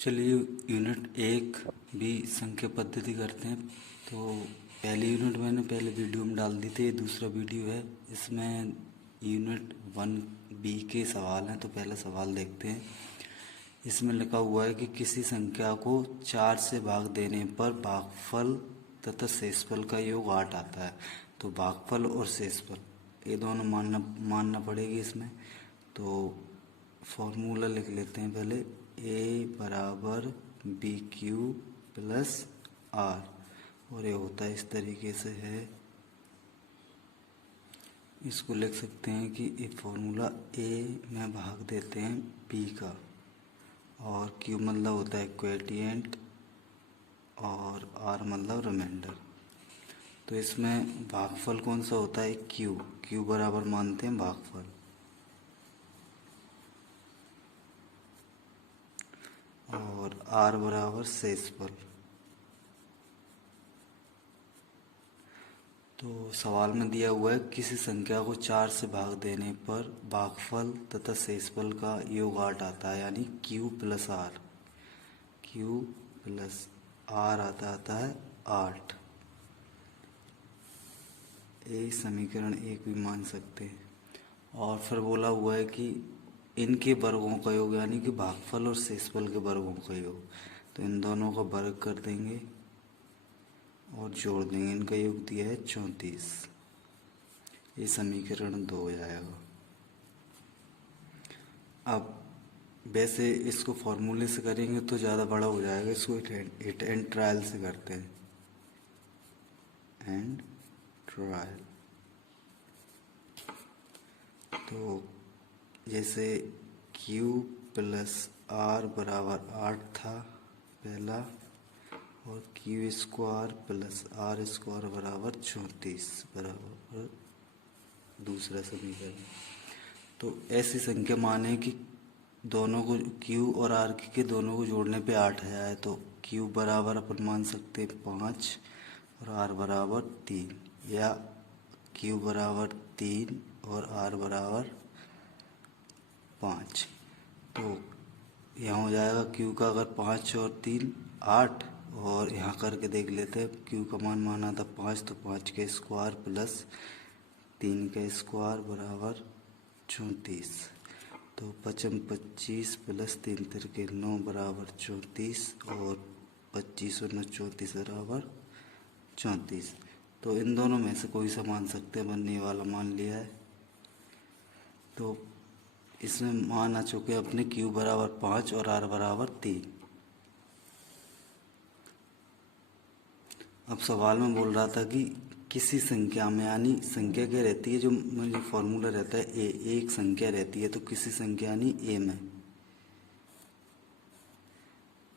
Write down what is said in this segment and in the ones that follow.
चलिए यूनिट एक भी संख्या पद्धति करते हैं। तो पहली यूनिट मैंने पहले वीडियो में डाल दी थी, ये दूसरा वीडियो है। इसमें यूनिट 1B के सवाल हैं। तो पहला सवाल देखते हैं। इसमें लिखा हुआ है कि किसी संख्या को 4 से भाग देने पर भागफल तथा शेषफल का योग 8 आता है। तो भागफल और शेषफल ये दोनों मानना पड़ेगी इसमें। तो फॉर्मूला लिख लेते हैं पहले। ए बराबर बी क्यू प्लस आर, और ये होता है इस तरीके से है। इसको लिख सकते हैं कि ये फॉर्मूला ए में भाग देते हैं बी का, और क्यू मतलब होता है क्वेटिएंट, और आर मतलब रिमाइंडर। तो इसमें भागफल कौन सा होता है? क्यू। क्यू बराबर मानते हैं भागफल, और आर बराबर शेषफल। तो सवाल में दिया हुआ है किसी संख्या को 4 से भाग देने पर भागफल तथा शेषफल का योग 8 आता है, यानी Q plus R. Q plus R आता है 8। ये समीकरण एक भी मान सकते हैं। और फिर बोला हुआ है कि इनके वर्गों का योग, यानी कि भागफल और शेषफल के वर्गों का योग। तो इन दोनों का वर्ग कर देंगे और जोड़ देंगे। इनका योग दिया है 34। ये समीकरण 2 हो जाएगा। अब वैसे इसको फॉर्मूले से करेंगे तो ज़्यादा बड़ा हो जाएगा। इसको इट एंड ट्रायल से करते हैं। And trial. तो जैसे Q प्लस आर बराबर 8 था पहला, और Q square plus R square बराबर 34 बराबर दूसरा समीकरण। तो ऐसी संख्या माने कि दोनों को क्यू और आर के दोनों को जोड़ने पे 8 आया है। तो क्यू बराबर अपन मान सकते हैं 5 और आर बराबर 3, या क्यू बराबर 3 और आर बराबर 5। तो यहाँ हो जाएगा क्यू का अगर 5 और 3 8, और यहाँ करके देख लेते हैं। क्यू का मान माना था 5, तो 5 का स्क्वायर प्लस 3 का स्क्वायर बराबर 34। तो 5 25 प्लस 3 तिरके 9 बराबर 34, और 25 और 9 34 बराबर 34। तो इन दोनों में से कोई सा मान सकते हैं, बनने वाला मान लिया है। तो इसमें मान आ चुके अपने क्यू बराबर 5 और आर बराबर 3। अब सवाल में बोल रहा था कि किसी संख्या में, यानी संख्या क्या रहती है, जो मुझे फॉर्मूला रहता है ए, एक संख्या रहती है। तो किसी संख्या यानी ए में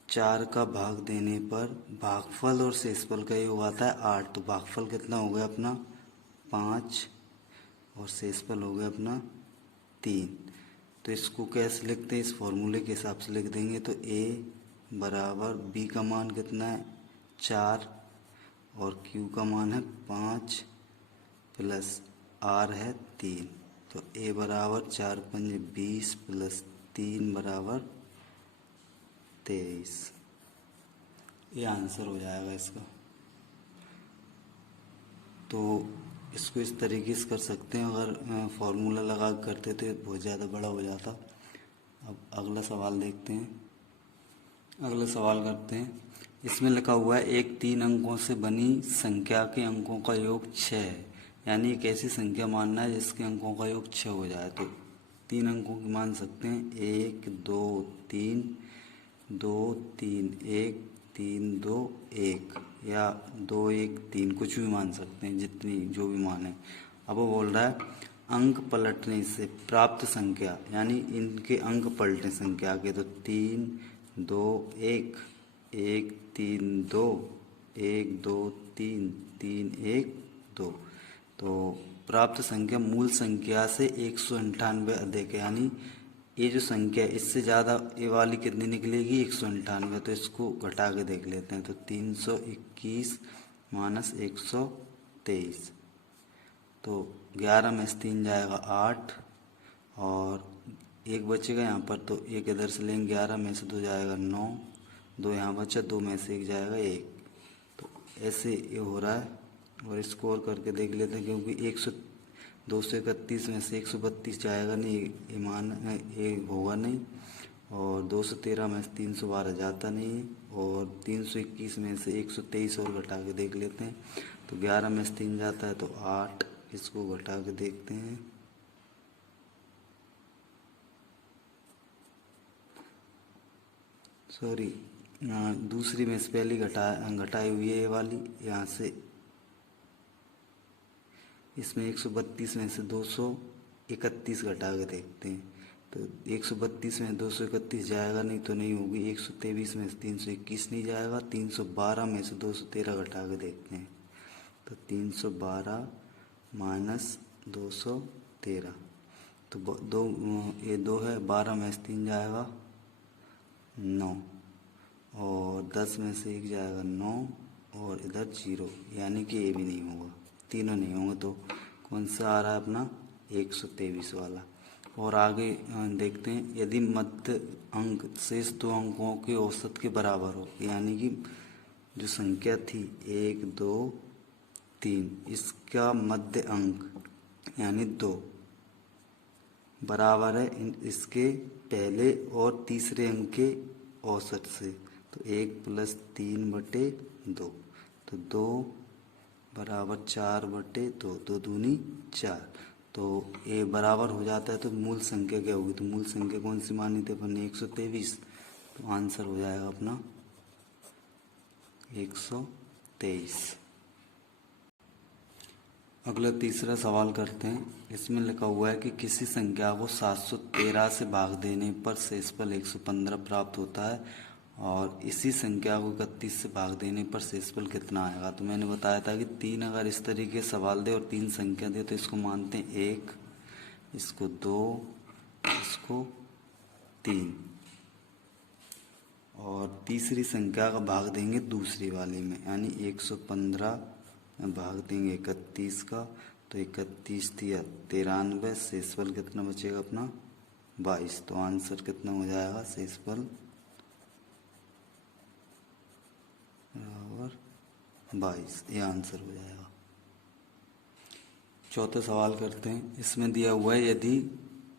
4 का भाग देने पर भागफल और शेषफल का योग आता है 8। तो भागफल कितना हो गया अपना 5, और शेषफल हो गया अपना 3। तो इसको कैसे लिखते हैं? इस फॉर्मूले के हिसाब से लिख देंगे। तो ए बराबर बी का मान कितना है 4, और क्यू का मान है 5 प्लस आर है 3। तो ए बराबर 4 5 20 प्लस 3 बराबर 23। ये आंसर हो जाएगा इसका। तो इसको इस तरीके से कर सकते हैं। अगर फॉर्मूला लगा करते तो बहुत ज़्यादा बड़ा हो जाता। अब अगला सवाल देखते हैं। अगला सवाल करते हैं। इसमें लिखा हुआ है एक 3 अंकों से बनी संख्या के अंकों का योग 6 है, यानी एक ऐसी संख्या मानना है जिसके अंकों का योग 6 हो जाए। तो 3 अंकों की मान सकते हैं 1 2 3 2 3 1 3 2 1, या 2 1 3, कुछ भी मान सकते हैं, जितनी जो भी माने। अब वो बोल रहा है अंक पलटने से प्राप्त संख्या, यानी इनके अंक पलटे संख्या के। तो 3 2 1 1 3 2 1 2 3 3 1 2। तो प्राप्त संख्या मूल संख्या से 198 अधिक है, यानी ये जो संख्या इससे ज़्यादा ये वाली कितनी निकलेगी 198। तो इसको घटा के देख लेते हैं। तो 321 माइनस 123। तो 11 में से 3 जाएगा 8, और एक बचेगा यहाँ पर। तो एक इधर से लेंगे, 11 में से 2 जाएगा 9, 2 यहाँ बचा, 2 में से 1 जाएगा 1। तो ऐसे ये हो रहा है। और इसको और करके देख लेते हैं, क्योंकि 231 में से 132 जाएगा नहीं, ये मान ये होगा नहीं। और 213 में से 312 जाता नहीं है। और 321 में से 123 और घटा के देख लेते हैं। तो 11 में से 3 जाता है तो 8, इसको घटा के देखते हैं। सॉरी, दूसरी में से पहली घटाई हुई है ये वाली, यहाँ से इसमें 132 में से 231 घटा के देखते हैं। तो 132 में 231 जाएगा नहीं तो नहीं होगी। 123 में से 321 नहीं जाएगा। 312 में से 213 घटा के देखते हैं। तो 312 माइनस 213, तो ये 2 है। 12 में से 3 जाएगा 9, और 10 में से 1 जाएगा 9, और इधर 0, यानी कि ये भी नहीं होगा, तीनों नहीं होंगे। तो कौन सा आ रहा है अपना 123 वाला। और आगे देखते हैं, यदि मध्य अंक शेष 2 अंकों के औसत के बराबर हो, यानी कि जो संख्या थी 1 2 3, इसका मध्य अंक यानी 2 बराबर है इसके पहले और तीसरे अंक के औसत से, तो 1 + 3/2, तो 2 बराबर 4/2, 2 दूनी 4। तो ये बराबर हो जाता है। तो मूल संख्या क्या होगी, तो मूल संख्या कौन सी मानी थी अपन ने 123, तो आंसर हो जाएगा अपना 123। अगला तीसरा सवाल करते हैं। इसमें लिखा हुआ है कि किसी संख्या को 713 से भाग देने पर शेषफल 115 प्राप्त होता है, और इसी संख्या को 31 से भाग देने पर शेषफल कितना आएगा। तो मैंने बताया था कि 3 अगर इस तरीके सवाल दे और 3 संख्या दे तो इसको मानते हैं 1, इसको 2, इसको 3, और तीसरी संख्या का भाग देंगे दूसरी वाली में, यानी 115 में भाग देंगे 31 का, तो 31 दिया 93, शेषफल कितना बचेगा अपना 22। तो आंसर कितना हो जाएगा, शेषफल बराबर 22, ये आंसर हो जाएगा। चौथा सवाल करते हैं। इसमें दिया हुआ है, यदि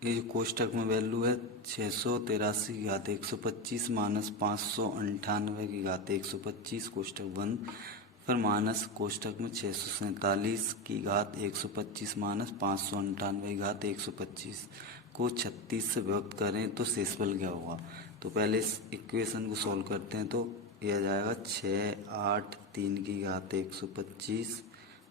ये जो कोष्टक में वैल्यू है 683 की घात 125 माइनस 598 की घात 125 कोष्टक बंद, फिर माइनस कोष्टक में 647 की घात 125 माइनस 598 की घात 125 को 36 से विभक्त करें तो शेषफल क्या होगा। तो पहले इस इक्वेशन को सॉल्व करते हैं। तो यह जाएगा 6 8 3 की घात 125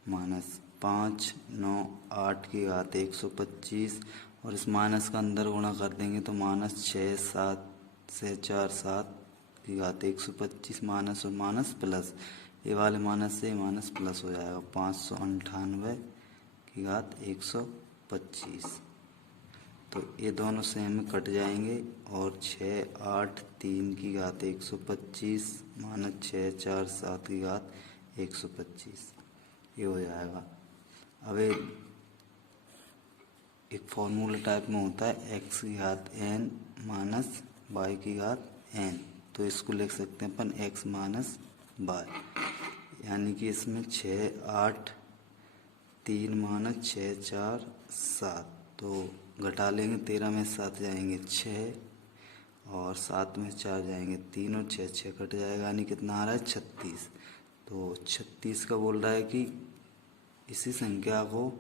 माइनस 5 9 8 की घात 125, और इस माइनस का अंदर गुणा कर देंगे तो माइनस 6 7 से 4 7 की घात 125 माइनस और माइनस प्लस, ये वाले माइनस से माइनस प्लस हो जाएगा 598 की घात 125। तो ये दोनों सेम में कट जाएंगे, और 6 8 3 की घात 125 माइनस 6 4 7 की घात 125, ये हो जाएगा। अब एक फॉर्मूला टाइप में होता है x की घात n माइनस y की घात n, तो इसको लिख सकते हैं अपन x माइनस y, यानी कि इसमें 6 8 3 माइनस 6 4 7, तो घटा लेंगे 13 में 7 जाएंगे 6, और 7 में 4 जाएंगे 3, और 6 6 कट जाएगा, यानी कितना आ रहा है 36। तो 36 का बोल रहा है कि इसी संख्या को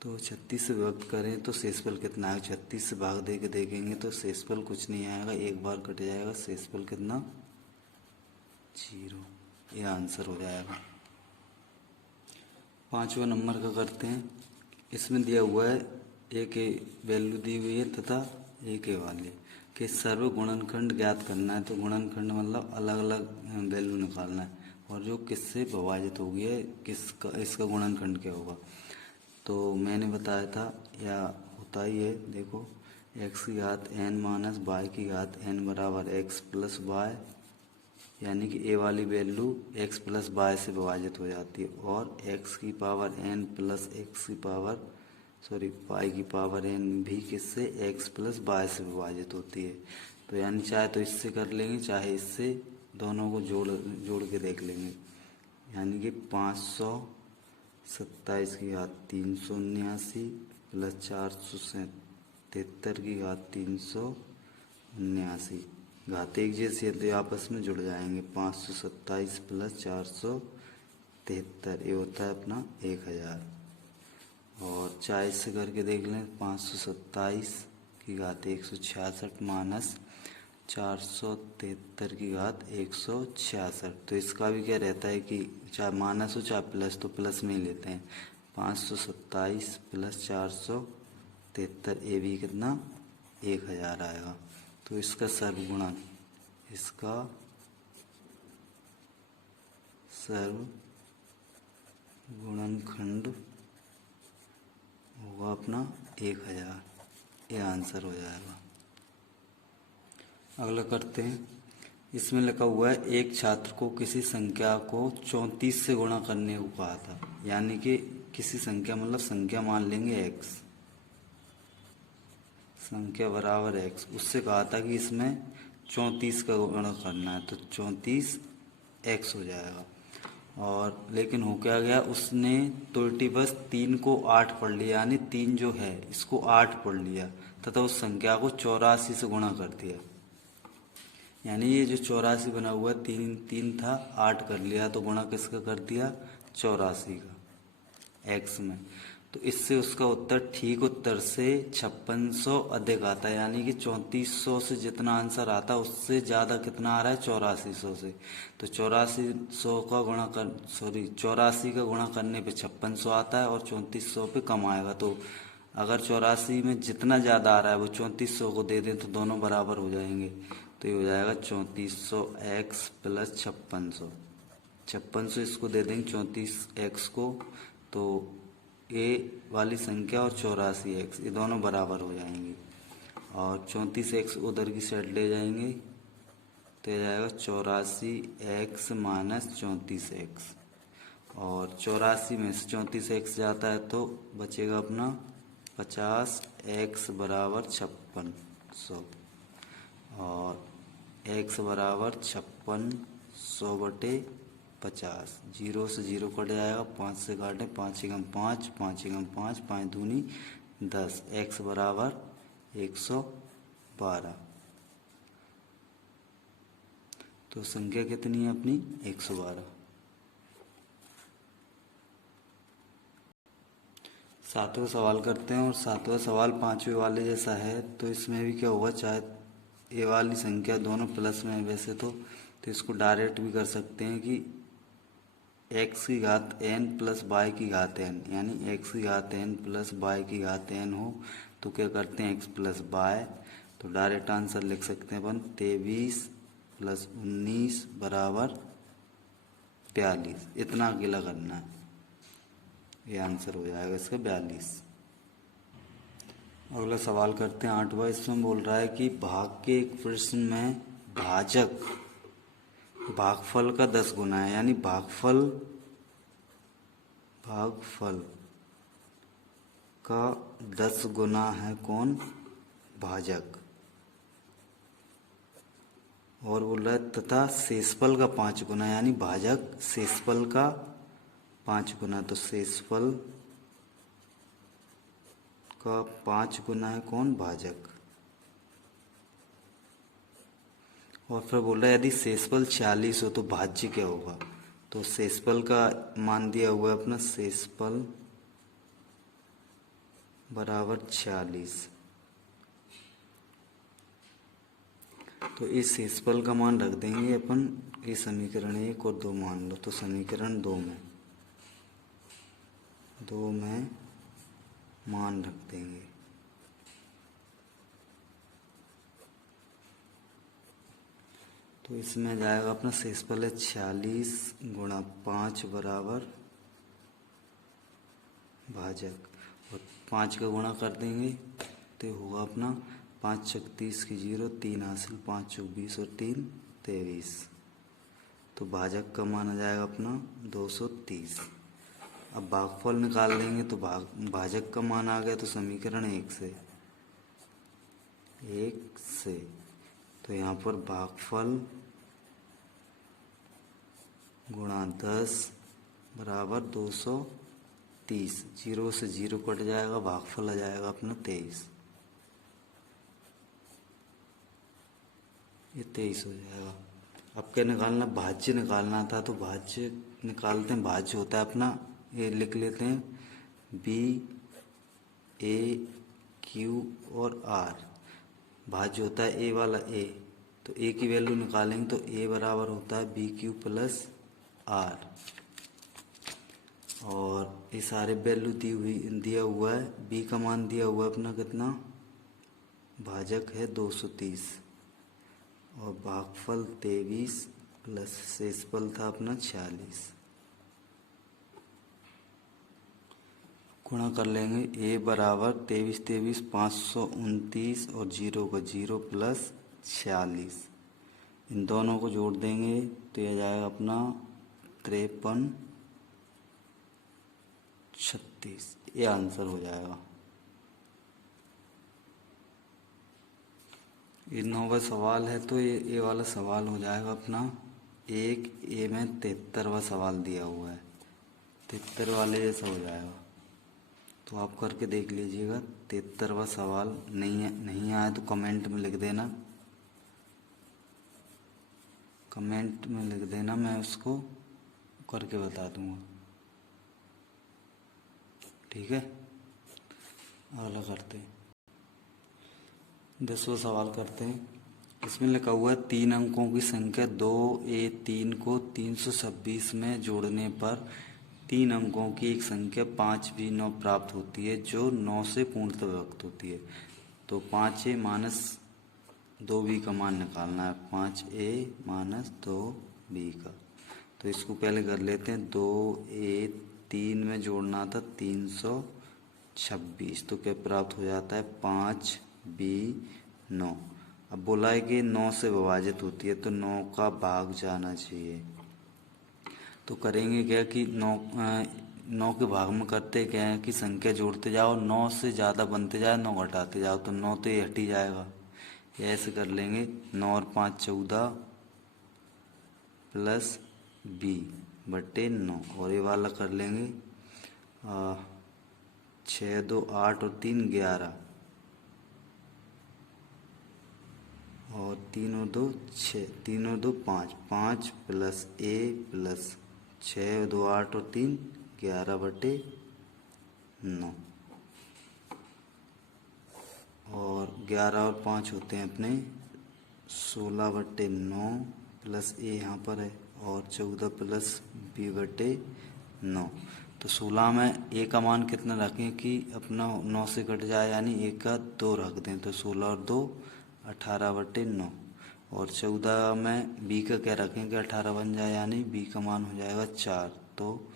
तो 36 से विभक्त करें तो शेषफल कितना आएगा। 36 से भाग दे के देखेंगे तो शेषफल कुछ नहीं आएगा, एक बार कट जाएगा, शेषफल कितना 0, ये आंसर हो जाएगा। 5वां नंबर का करते हैं। इसमें दिया हुआ है ए के वैल्यू दी हुई है तथा ए के वाले के सर्व गुणनखंड ज्ञात करना है। तो गुणनखंड मतलब अलग अलग वैल्यू निकालना है, और जो किससे विभाजित हो गया है किसका, इसका गुणनखंड क्या होगा। तो मैंने बताया था या होता ही है, देखो x की घात n माइनस y की घात n बराबर x प्लस वाई, यानी कि a वाली वैल्यू x प्लस वाई से विभाजित हो जाती है, और x की पावर n प्लस x की पावर y की पावर n भी किससे x प्लस वाई से विभाजित होती है। तो यानी चाहे तो इससे कर लेंगे चाहे इससे, दोनों को जोड़ के देख लेंगे। यानी कि 527 की घात 379 प्लस 473 की घात 379, घात एक जैसी है तो ये आपस में जुड़ जाएंगे। 527 प्लस 473 ये होता है अपना 1000। और चाहे इससे करके देख लें, 527 की घात 166 माइनस 473 की घात 166, तो इसका भी क्या रहता है कि चाहे माइनस हो चाहे प्लस, तो प्लस में ही लेते हैं। 527 प्लस 473 ये भी कितना 1000 आएगा। तो इसका सर्वगुणन, इसका सर्वगुणनखंड होगा अपना 1000, ये आंसर हो जाएगा। अगला करते हैं। इसमें लिखा हुआ है एक छात्र को किसी संख्या को 34 से गुणा करने को कहा था। यानी कि किसी संख्या मतलब संख्या मान लेंगे x, संख्या बराबर x, उससे कहा था कि इसमें 34 का गुणा करना है, तो 34x हो जाएगा। और लेकिन हो क्या गया, उसने त्रुटि बस 3 को 8 पढ़ लिया, यानी 3 जो है इसको 8 पढ़ लिया तथा उस संख्या को 84 से गुणा कर दिया। यानी ये जो 84 बना हुआ 3 था, 8 कर लिया, तो गुणा किसका कर दिया 84 का x में। तो इससे उसका उत्तर ठीक उत्तर से 5600 अधिक आता है। यानी कि 3400 से जितना आंसर आता है उससे ज़्यादा कितना आ रहा है 8400 से। तो 8400 का गुणा कर 84 का गुणा करने पे 5600 आता है और 3400 पे कम आएगा। तो अगर 84 में जितना ज़्यादा आ रहा है वो 3400 को दे दें तो दोनों बराबर हो जाएंगे। तो ये हो जाएगा 3400x प्लस 5600, 5600 इसको दे देंगे 34x को, तो ए वाली संख्या और 84x ये दोनों बराबर हो जाएंगे। और 34x उधर की साइड ले जाएंगे तो ये जाएगा 84x माइनस 34x, और 84 में से 34x जाता है तो बचेगा अपना 50x बराबर 5600, और x बराबर 5600 बटे 50, 0 से 0 कट जाएगा, 5 से काटे 5 एकम 5, 5 एकम 5, 5 दूनी 10, x बराबर 112। तो संख्या कितनी है अपनी 112। सातवां सवाल करते हैं, और सातवां सवाल पांचवें वाले जैसा है। तो इसमें भी क्या होगा, चाहे ये वाली संख्या दोनों प्लस में है वैसे तो इसको डायरेक्ट भी कर सकते हैं कि x की घात n प्लस y की घात n, यानी x की घात n प्लस y की घात n हो तो क्या करते हैं x प्लस y, तो डायरेक्ट आंसर लिख सकते हैं अपन 23 प्लस 19 बराबर 42, इतना अकेला करना है, ये आंसर हो जाएगा इसका 42। अगला सवाल करते हैं आठवां। इसमें बोल रहा है कि भाग के एक प्रश्न में भाजक भागफल का 10 गुना है। यानी भागफल का 10 गुना है कौन, भाजक। और बोल रहा है तथा शेषफल का 5 गुना, यानी भाजक शेषफल का 5 गुना, तो शेषफल का 5 गुना है कौन, भाजक। और फिर बोल रहा है यदि शेषफल 46 हो तो भाज्य क्या होगा। तो शेषफल का मान दिया हुआ है अपना, शेषफल बराबर 46, तो इस शेषफल का मान रख देंगे अपन, ये समीकरण 1 और 2 मान लो, तो समीकरण 2 में मान रख देंगे। तो इसमें जाएगा अपना शेषफल है 46 गुणा 5 बराबर भाजक, और 5 का गुणा कर देंगे तो होगा अपना 5 चौक 30 की 0, 3 हासिल, 5 चौक 20 और 3 23, तो भाजक का मान आ जाएगा अपना 230। अब भागफल निकाल लेंगे तो भाजक का मान आ गया, तो समीकरण 1 से तो यहाँ पर भागफल गुणा 10 बराबर 230। 0 से 0 कट जाएगा, भागफल आ जाएगा अपना 23। ये 23 हो जाएगा। अब क्या निकालना, भाज्य निकालना था, तो भाज्य निकालते हैं। भाज्य होता है अपना, ये लिख लेते हैं, बी ए क्यू और आर। भाज्य होता है ए वाला ए, तो ए की वैल्यू निकालेंगे तो ए बराबर होता है बी क्यू प्लस आर। और ये सारे वैल्यू दिया हुआ है। बी का मान दिया हुआ है अपना कितना, भाजक है 230 और भागफल 23 प्लस शेषफल था अपना 46। गुणा कर लेंगे। ए बराबर 23 23 529 और 0 का 0 प्लस 46। इन दोनों को जोड़ देंगे तो यह जाएगा अपना 53 36। ये आंसर हो जाएगा। ये 9वां सवाल है, तो ये वाला सवाल हो जाएगा अपना। एक ए में 73वां सवाल दिया हुआ है, 73 वाले जैसा हो जाएगा। तो आप करके देख लीजिएगा। 73वां सवाल नहीं आया तो कमेंट में लिख देना, कमेंट में लिख देना, मैं उसको करके बता दूंगा। ठीक है, अगला करते हैं। 10वां सवाल करते हैं। इसमें लिखा हुआ है 3 अंकों की संख्या 2a3 को 326 में जोड़ने पर 3 अंकों की एक संख्या 5b9 प्राप्त होती है जो 9 से पूर्णतः विभक्त होती है। तो 5a माइनस 2b का मान निकालना है, 5a माइनस 2b का। तो इसको पहले कर लेते हैं। 2a3 में जोड़ना था 326, तो क्या प्राप्त हो जाता है 5b9। अब बोला है कि 9 से विभाजित होती है, तो 9 का भाग जाना चाहिए। तो करेंगे क्या कि 9 के भाग में करते क्या है कि संख्या जोड़ते जाओ, 9 से ज़्यादा बनते जाए, 9 घटाते जाओ, तो 9 तो ये हट ही जाएगा। ये ऐसे कर लेंगे। 9 और 5 14 प्लस b बटे 9, और ये वाला कर लेंगे 6 2 8 और 3 11 और 3 और 2 6, 3 और 2 5, 5 प्लस a प्लस 6 2 8 और 3 11 बटे 9, और 11 और 5 होते हैं अपने 16 बटे 9 प्लस a यहाँ पर है, और 14 प्लस b बटे 9। तो 16 में a का मान कितना रखें कि अपना 9 से कट जाए, यानी a का 2 रख दें, तो 16 और 2 18 बटे 9, और 14 में b का क्या रखें कि 18 बन जाए, यानी b का मान हो जाएगा 4, तो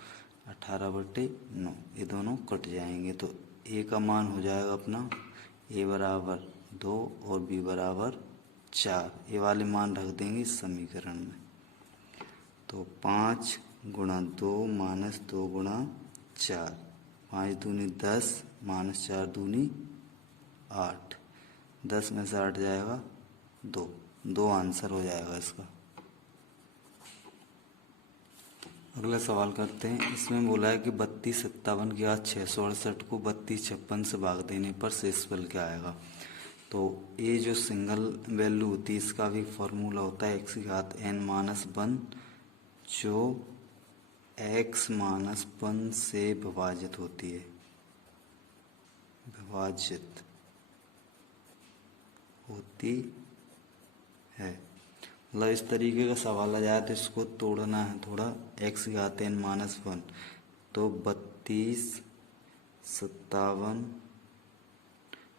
18 बटे 9। ये दोनों कट जाएंगे, तो a का मान हो जाएगा अपना a बराबर 2 और b बराबर 4। ये वाले मान रख देंगे इस समीकरण में। तो 5 गुणा 2 माइनस 2 गुणा 4, 5 दूनी 10 माइनस 4 दूनी 8, 10 में से 8 जाएगा 2 आंसर हो जाएगा इसका। अगला सवाल करते हैं। इसमें बोला है कि 32 57 की घात 668 को 32 56 से भाग देने पर शेषफल क्या आएगा। तो ये जो सिंगल वैल्यू होती है इसका भी फॉर्मूला होता है x की घात n माइनस 1, जो x माइनस 1 से विभाजित होती है, विभाजित होती है। मतलब इस तरीके का सवाल आ जाए तो इसको तोड़ना है थोड़ा। x की घात n माइनस 1, तो 32 57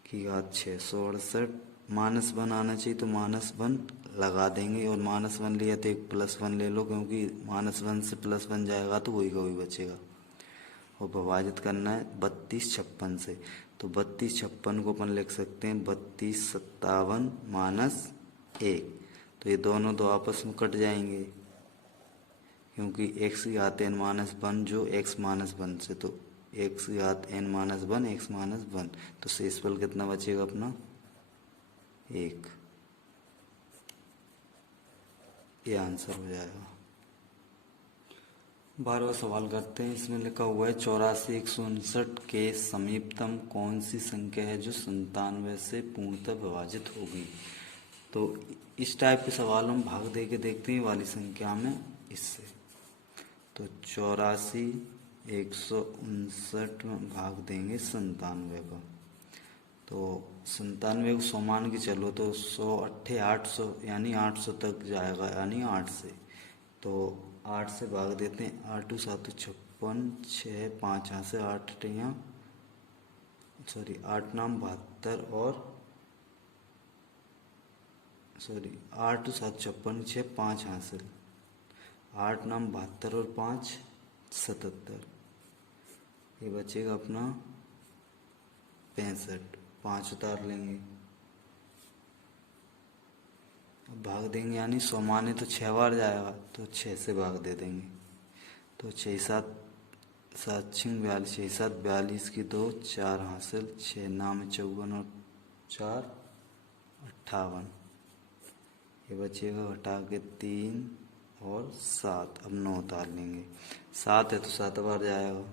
की घात 668, माइनस 1 आना चाहिए, तो माइनस 1 लगा देंगे, और माइनस 1 लिया तो एक प्लस 1 ले लो, क्योंकि माइनस 1 से प्लस 1 जाएगा तो वही का वही बचेगा। और विभाजित करना है 32 56 से, तो 32 56 को अपन लिख सकते हैं 32 57 माइनस 1। तो ये दोनों दो आपस में कट जाएंगे, क्योंकि x की घात n माइनस 1 जो x माइनस 1 से, तो x की घात n माइनस 1 x माइनस 1, तो शेषफल कितना बचेगा अपना 1। ये आंसर हो जाएगा। 12वां सवाल करते हैं। इसमें लिखा हुआ है 84,159 के समीपतम कौन सी संख्या है जो 97 से पूर्णतः विभाजित होगी। तो इस टाइप के सवाल हम भाग दे के देखते हैं वाली संख्या में इससे। तो 84,159 में भाग देंगे 97 का। तो 97 को 100 मान के चलो तो 100 अट्ठे 800 यानी 800 तक जाएगा, यानी 8 से। तो 8 से भाग देते हैं। 8 7 56, 6 5 यहाँ से 8 टियाँ सॉरी 8 नाम 72 और 8 7 56, 6 5 हासिल, 8 नाम 72 और 5 77। ये बचेगा अपना 65, 5 उतार लेंगे। अब भाग देंगे यानी 100 माने तो 6 बार जाएगा, तो 6 से भाग दे देंगे। तो 6 7 7 6 42, 6 7 42 की 2 4 हासिल, 6 नाम 54 और 4 58। ये बचेगा घटा के 3 और 7। अब 9 उतार लेंगे। 7 है तो 7 बार जाएगा,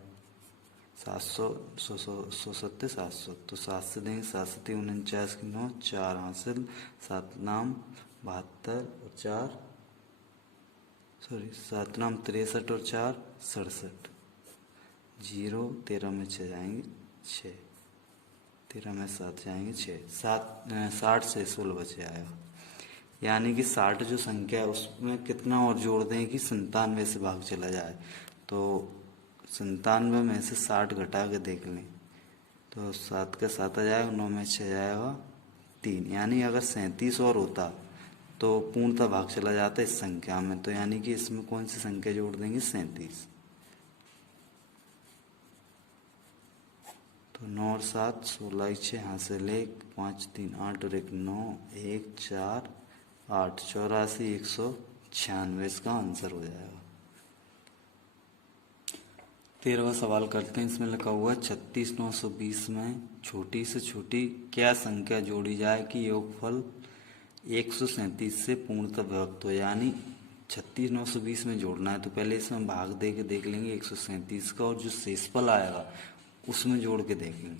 700 100 सत्ते 700, तो 7 से देंगे। 7 से 49 की 9 4 हासिल, 7 नाम 72 और 4 7 नाम 63 और 4 67। 0 13 में 6 जाएंगे 6, 13 में 7 जाएंगे 6, 60 से 16 बचे आएगा। यानी कि 60 जो संख्या है उसमें कितना और जोड़ दें कि 97 से भाग चला जाए। तो 97 में से 60 घटा के देख लें तो 7 का 7 आ जाएगा, 9 में 6 जाएगा 3। यानी अगर 37 और होता तो पूर्णतः भाग चला जाता इस संख्या में। तो यानी कि इसमें कौन सी संख्या जोड़ देंगे 37। तो 9 और 7 16 6 हासिल 1 5 3 8 और 1 9 1 4 8 84,196 इसका आंसर हो जाएगा। 13वां सवाल करते हैं। इसमें लिखा हुआ है 36,920 में छोटी से छोटी क्या संख्या जोड़ी जाए कि योगफल 137 से पूर्णतः विभक्त हो। यानी 36,920 में जोड़ना है तो पहले इसमें भाग दे के देख लेंगे 137 का, और जो शेषफल आएगा उसमें जोड़ के देखेंगे।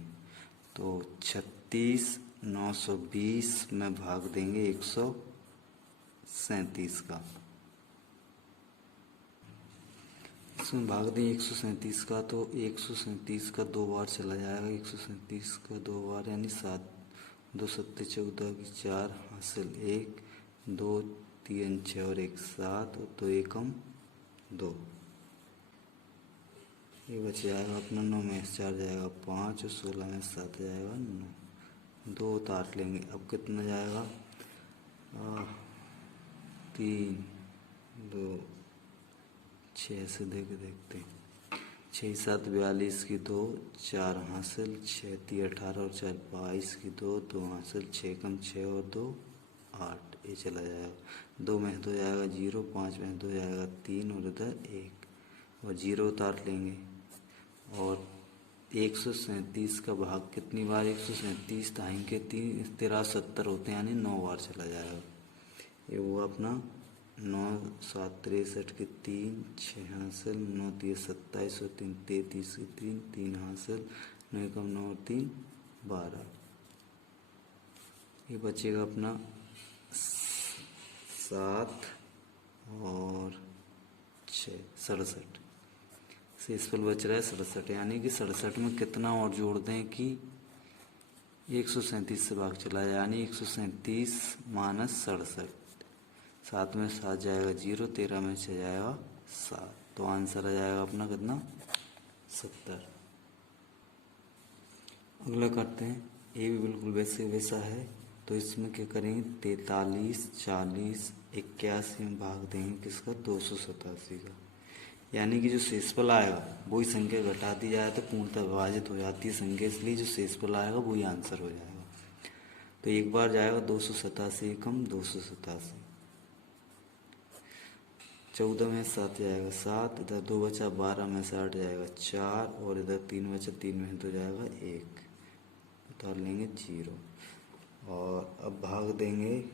तो 36,920 में भाग देंगे 137 का। इसमें भाग दें 137 का तो 137 का 2 बार चला जाएगा। 137 का 2 बार यानी 7 2 7 14 की 4 हासिल 1 2 3 6 और 1 7 और 2 एकम 2। ये बच जाएगा अपना 9 में 4 जाएगा 5 और 16 में 7 जाएगा 9। 2 उतार लेंगे। अब कितना जाएगा 3 2 6 से देखते हैं। 6 7 42 की 2 4 हासिल, 6 3 18 और 4 22 की 2 2 हासिल, 6 कम 6 और 2 8। ये चला जाएगा। 2 में 2 जाएगा 0, 5 में 2 जाएगा 3 और इधर 1 और 0 उतार लेंगे। और 137 का भाग कितनी बार 137 दाहिने के 3 13 70 होते हैं, यानी 9 बार चला जाएगा। ये हुआ अपना 9 7 63 की 3 6 हासिल, 9 3 27 और 3 33 की 3 3 हासिल, 9 कम 9 और 3 12। ये बचेगा अपना 7 और 6 67। शेषफल बच रहा है 67। यानी कि 67 में कितना और जोड़ दें कि 137 से भाग चला जाए। यानी 137 माइनस 67। 7 में 7 जाएगा 0, 13 में 6 जाएगा 7। तो आंसर आ जाएगा अपना कितना 70। अगला करते हैं। ये भी बिल्कुल वैसे वैसा है। तो इसमें क्या करेंगे 43 40 81 में भाग देंगे किसका 287 का। यानी कि जो शेषफल आएगा वही संख्या घटा दी जाए तो पूर्णतः विभाजित हो जाती है संख्या, इसलिए जो शेषफल आएगा वही आंसर हो जाएगा। तो एक बार जाएगा 287 एकम 287। 14 में 7 जाएगा 7, इधर 2 बचा 12 में से 8 जाएगा 4 और इधर 3 बचा 3 में तो जाएगा 1, उतार लेंगे 0। और अब भाग देंगे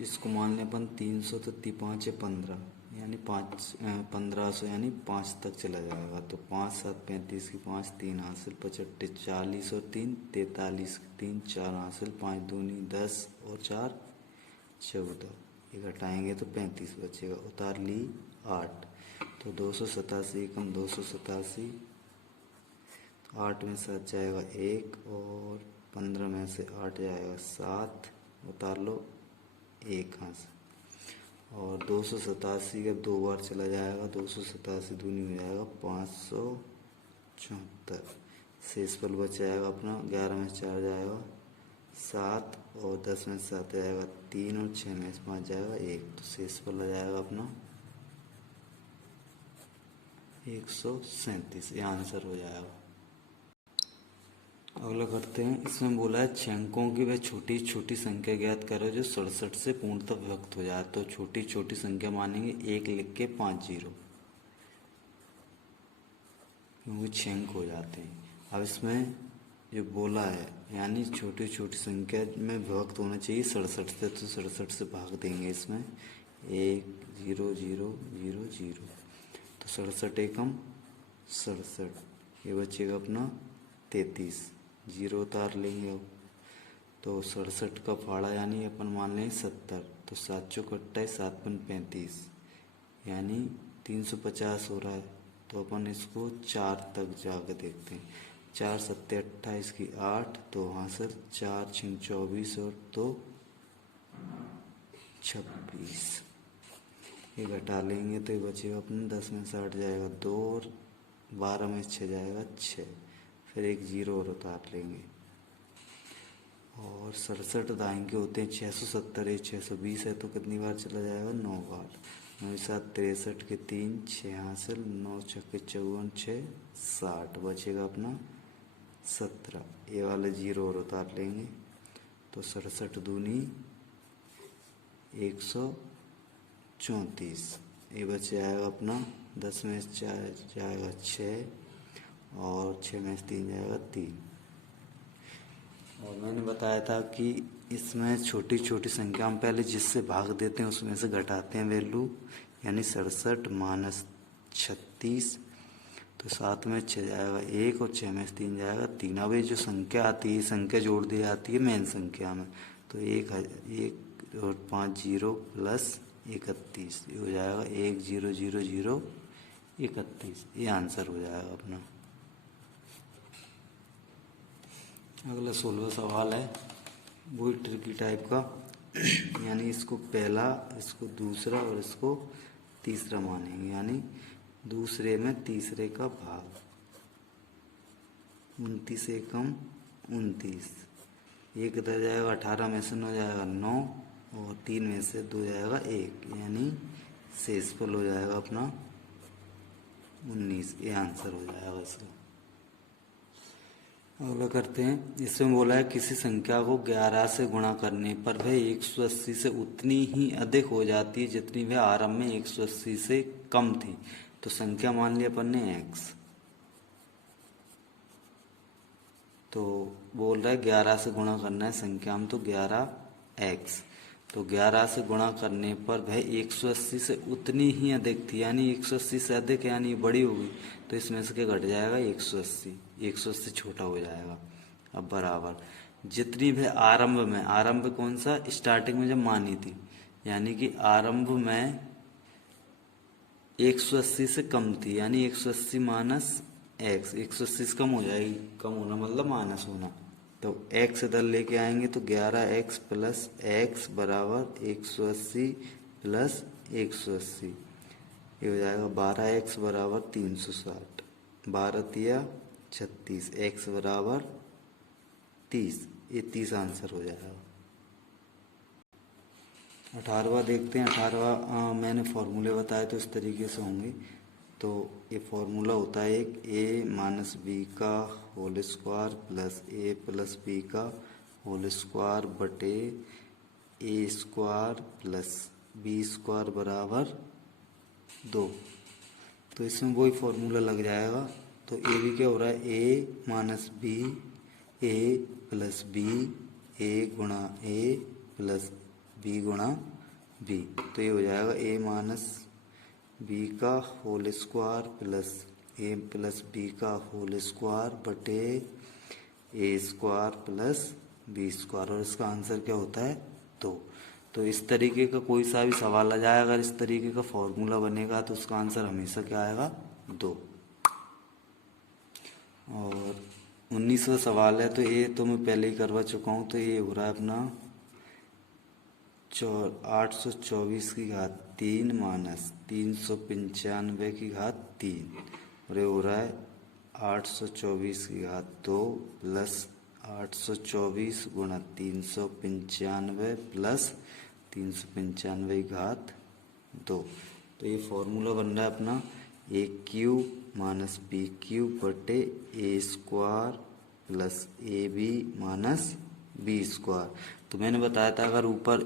इसको मान लें अपन 300, तो 5 है 15, यानी 1500, यानी 5 तक चला जाएगा। तो 5 7 35 की 5, 3 हासिल, 55 40 और 3 43 की 3 4 हासिल, 5 दूनी 10 और 4 14, ये घटाएंगे तो 35 बचेगा। उतार ली 8, तो 287 एकम 287, 8 में से 7 जाएगा 1 और 15 में से 8 जाएगा 7, उतार लो 1 यहाँ से। और 287 का 2 बार चला जाएगा, 287 दूनी हो जाएगा 574, शेष पल बच जाएगा अपना 11 में से 4 जाएगा 7 और 10 में से 7 जाएगा 3 और 6 में से 5 जाएगा 1, तो शेष पल आ जाएगा अपना 137, ये आंसर हो जाएगा। अगला करते हैं। इसमें बोला है 6 अंकों की वह छोटी छोटी संख्या ज्ञात करो जो 67 से पूर्णतः विभक्त हो जाए। तो छोटी छोटी संख्या मानेंगे 1 लिख के 5 0, क्योंकि 6 अंक हो जाते हैं। अब इसमें जो बोला है, यानी छोटी छोटी संख्या में विभक्त होना चाहिए 67 से, तो 67 से भाग देंगे इसमें 1 0 0 0 0, तो 67 एकम 67, ये बचेगा अपना 33, 0 उतार लेंगे अब, तो 67 का फाड़ा यानी अपन मान लें 70, तो 7 चौक 28, 7 पन 35, यानी 350 हो रहा है। तो अपन इसको 4 तक जाके देखते हैं। 4 7 28 की 8, तो वहाँ से 4 6 24 और 2 26, ये घटा लेंगे तो ये बचेगा अपने 10 में से 8 जाएगा 2 और 12 में 6 जाएगा 6, फिर एक 0 और उतार लेंगे। और 67 दाएंगे होते हैं 670 है, 620 है, तो कितनी बार चला जाएगा 9 बार। 9 7 63 के 3 6 हासिल, 9 6 54 6 60, बचेगा अपना 17, ये वाले 0 और उतार लेंगे, तो 67 दूनी 134, ये बच जाएगा अपना 10 में से 4 जाएगा 6 और 6 में से 3 जाएगा 3। और मैंने बताया था कि इसमें छोटी छोटी संख्या हम पहले जिससे भाग देते हैं उसमें से घटाते हैं वैल्यू, यानी 67 माइनस 36, तो 7 में 6 जाएगा 1 और 6 में से 3 जाएगा 3। अब ये जो संख्या आती है, संख्या जोड़ दी जाती है मेन संख्या में, तो 1 और 5 0 प्लस 31, ये हो जाएगा 1 0 0 0 31, ये आंसर हो जाएगा अपना। अगला 16वां सवाल है, वही ट्रिकी टाइप का, यानी इसको पहला, इसको दूसरा और इसको तीसरा मानेंगे, यानी दूसरे में तीसरे का भाग। 29 एकम 29, 1 इधर जाएगा 18 में से 9 जाएगा 9 और 3 में से 2 जाएगा 1, यानी शेषफल हो जाएगा अपना 19, ये आंसर हो जाएगा इसका। अगला करते हैं। इसमें बोला है किसी संख्या को 11 से गुणा करने पर वह 180 से उतनी ही अधिक हो जाती है जितनी वह आरंभ में 180 से कम थी। तो संख्या मान लिया अपन ने x, तो बोल रहा है 11 से गुणा करना है संख्या में, तो 11x, तो 11 से गुणा करने पर वह 180 से उतनी ही अधिक थी, यानी 180 से अधिक यानी बड़ी होगी, तो इसमें से क्या घट जाएगा 180, 180 छोटा हो जाएगा। अब बराबर जितनी भी आरंभ में, आरंभ कौन सा, स्टार्टिंग में जब मानी थी, यानी कि आरंभ में 180 से कम थी, यानी 180 माइनस x, 180 से कम हो जाएगी, कम होना मतलब माइनस होना, तो x इधर लेके आएंगे तो 11x प्लस x बराबर 180 प्लस 180, ये हो जाएगा 12x बराबर 360, 12 तिया 36, x बराबर 30, ये 30 आंसर हो जाएगा। 18वां देखते हैं। 18वां मैंने फॉर्मूले बताए तो इस तरीके से होंगे। तो ये फॉर्मूला होता है एक a माइनस बी का whole square plus a plus B का होल स्क्वायर बटे a square plus B square बराबर 2। तो इसमें वही फॉर्मूला लग जाएगा। तो ए भी क्या हो रहा है, a minus B, a plus B, a गुणा a प्लस बी गुणा बी, तो ये हो जाएगा ए माइनस बी का whole square plus A plus B का होल स्क्वायर बटे A square plus B square, और इसका आंसर क्या होता है 2। तो इस तरीके का कोई सा भी सवाल आ जाए, अगर इस तरीके का फॉर्मूला बनेगा तो उसका आंसर हमेशा क्या आएगा 2। और 19वां सवाल है, तो ये तो मैं पहले ही करवा चुका हूँ, तो ये हो रहा है अपना 824 की घात 3 माइनस 395 की घात 3, और ये हो रहा है 824 की घात 2 प्लस 824 गुणा 395 प्लस 395 की घात 2। तो ये फॉर्मूला बन रहा है अपना A cube minus B cube बटे A square plus A B minus B square. तो मैंने बताया था अगर ऊपर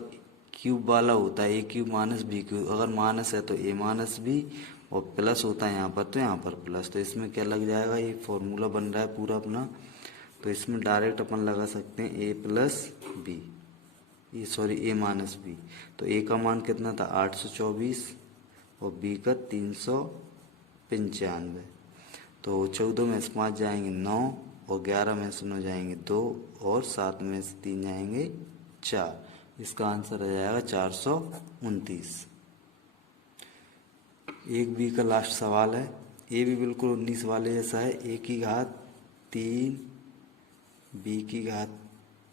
क्यूब वाला होता है A cube minus B cube, अगर माइनस है तो ए माइनस बी, और प्लस होता है यहाँ पर तो यहाँ पर प्लस, तो इसमें क्या लग जाएगा, ये फॉर्मूला बन रहा है पूरा अपना, तो इसमें डायरेक्ट अपन लगा सकते हैं ए प्लस बी, ये सॉरी ए माइनस बी। तो ए का मान कितना था 824 और बी का 395, तो 14 में से 5 जाएंगे 9, और 11 में से 9 जाएंगे 2, और 7 में से 3 जाएंगे 4, इसका आंसर आ जाएगा 429। एक बी का लास्ट सवाल है, ये भी बिल्कुल 19 वाले जैसा है, ए की घात 3 बी की घात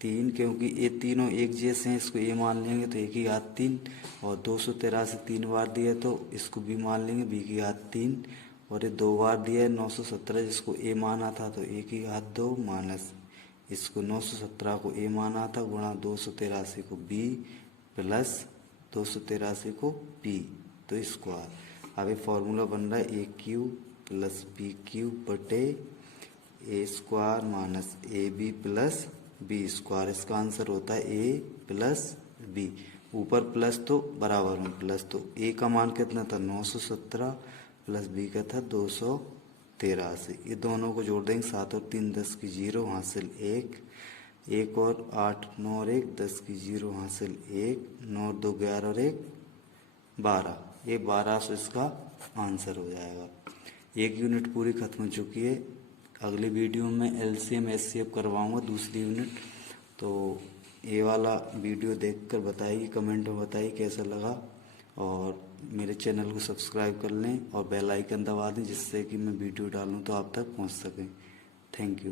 3, क्योंकि ये तीनों एक जैसे हैं इसको ए मान लेंगे तो ए की घात 3, और 213 3 बार दिया है तो इसको बी मान लेंगे बी की घात 3, और ये 2 बार दिया है 917 जिसको ए माना था तो ए की घात 2 माइनस इसको 917 को ए माना था गुणा 283 को बी प्लस 283 को बी, तो स्क्वायर। अब ये फॉर्मूला बन रहा है A cube plus B cube बटे A square minus A B plus B square, इसका आंसर होता है ए प्लस बी। ऊपर प्लस तो बराबर में प्लस, तो ए का मान कितना था 917 प्लस बी का था 283, ये दोनों को जोड़ देंगे 7 और 3 10 की 0 हासिल 1, 1 और 8 9 और 1 10 की 0 हासिल 1, 9 और 2 11 और 1 12, ये 1200 इसका आंसर हो जाएगा। एक यूनिट पूरी खत्म हो चुकी है, अगली वीडियो में एलसीएम एचसीएफ करवाऊंगा दूसरी यूनिट, तो ये वाला वीडियो देखकर बताइए, कमेंट में बताइए कैसा लगा, और मेरे चैनल को सब्सक्राइब कर लें और बेल आइकन दबा दें जिससे कि मैं वीडियो डालूं तो आप तक पहुंच सके। Thank you.